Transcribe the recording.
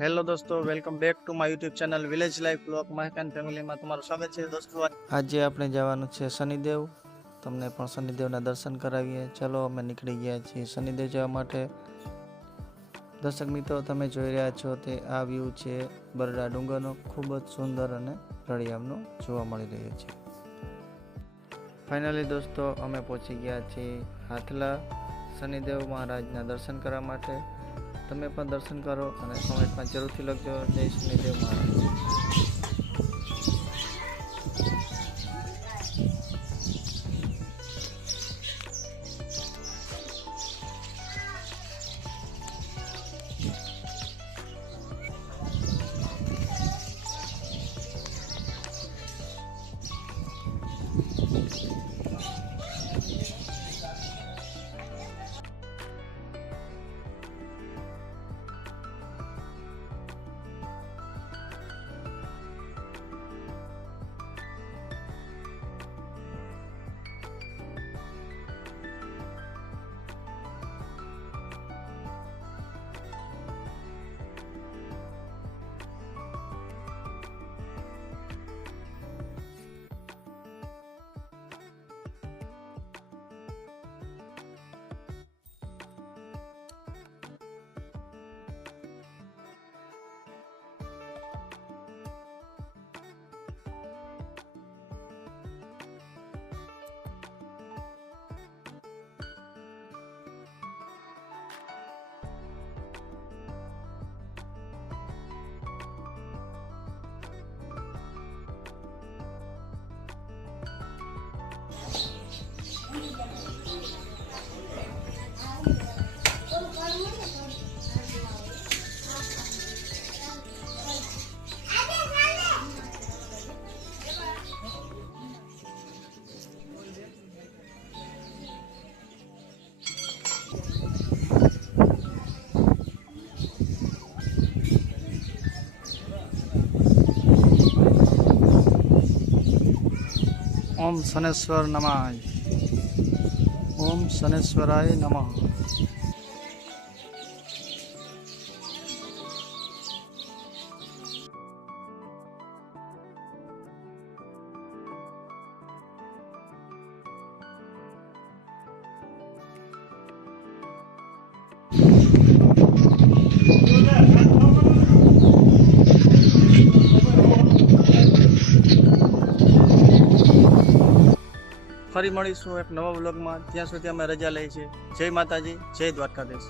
Hello દોસ્તો, welcome back to my YouTube channel village life blog Mahek and ફેમિલીમાં તમારું સ્વાગત છે દોસ્તો। આજે આપણે જવાનું છે શનિદેવ, તમને પણ શનિદેવના દર્શન કરાવીએ। ચલો અમે નીકળી ગયા છીએ શનિદેવ જવા માટે। દર્શક મિત્રો, તમે જોઈ રહ્યા છો તે આ વ્યૂ છે બરડા ડુંગરનો, ખૂબ જ સુંદર અને રળિયામણો જોવા મળી રહ્યો છે। ફાઇનલી દોસ્તો, અમે પહોંચી ગયા છીએ હાથલા શનિદેવ મહારાજના દર્શન કરવા માટે। તમે પણ દર્શન કરો અને કોમેન્ટમાં જરૂરથી લખજો જય શનિદેવ મહારાજ। ઓમ શનેશ્વર નમઃ, ઓમ શનેશ્વરાય નમઃ। ફરી મળીશું એક નવા વ્લોગમાં, ત્યાં સુધી અમે રજા લઈએ છીએ। જય માતાજી, જય દ્વારકાધીશ।